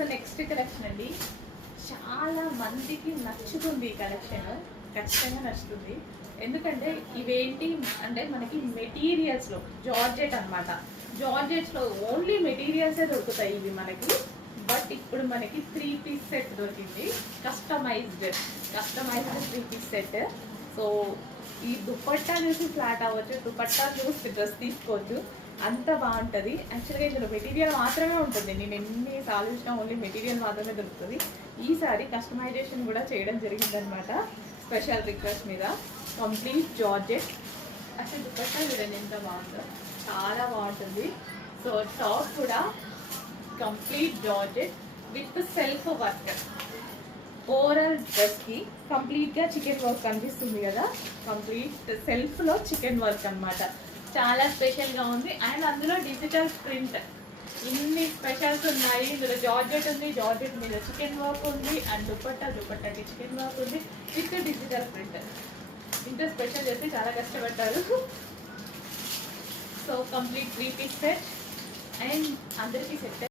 So next collection అండి, చాలా మందికి నచ్చుతుంది ఈ కలెక్షన్, ఖచ్చితంగా నచ్చుతుంది. ఎందుకంటే ఇవేంటి అంటే మనకి మెటీరియల్స్లో జార్జెట్ అనమాట. జార్జెట్స్లో ఓన్లీ మెటీరియల్సే దొరుకుతాయి ఇవి మనకి. బట్ ఇప్పుడు మనకి 3 పీస్ సెట్ దొరికింది, కస్టమైజ్డ్ 3 పీస్ సెట్. సో ఈ దుపట్టా చూసి ఫ్లాట్ అవ్వచ్చు, దుపట్టా చూసి డ్రెస్ తీసుకోవచ్చు, అంత బాగుంటుంది. యాక్చువల్గా ఇందులో మెటీరియల్ మాత్రమే ఉంటుంది, నేను ఎన్నిసార్లు చూసినా ఓన్లీ మెటీరియల్ మాత్రమే దొరుకుతుంది. ఈసారి కస్టమైజేషన్ కూడా చేయడం జరిగిందనమాట, స్పెషల్ రిక్వెస్ట్ మీద. Complete georgette. అసలు దుపట్టా చూడండి ఎంత బాగుందో, చాలా బాగుంటుంది. సో టాప్ కూడా complete georgette with self work. Overall డ్రెస్కి కంప్లీట్గా చికెన్ వర్క్ కనిపిస్తుంది కదా, కంప్లీట్ సెల్ఫ్లో చికెన్ వర్క్ అనమాట. చాలా స్పెషల్గా ఉంది. అండ్ అందులో డిజిటల్ ప్రింట్, ఇన్ని స్పెషల్స్ ఉన్నాయి. ఇందులో జార్జెట్ ఉంది, జార్జెట్ మీద చికెన్ వర్క్ ఉంది, అండ్ దుపట్టాకి చికెన్ వర్క్ ఉంది విత్ డిజిటల్ ప్రింట్. ఇంత స్పెషల్ చేసి చాలా కష్టపడ్డారు. So complete 3 piece set, and అందరికీ సెట్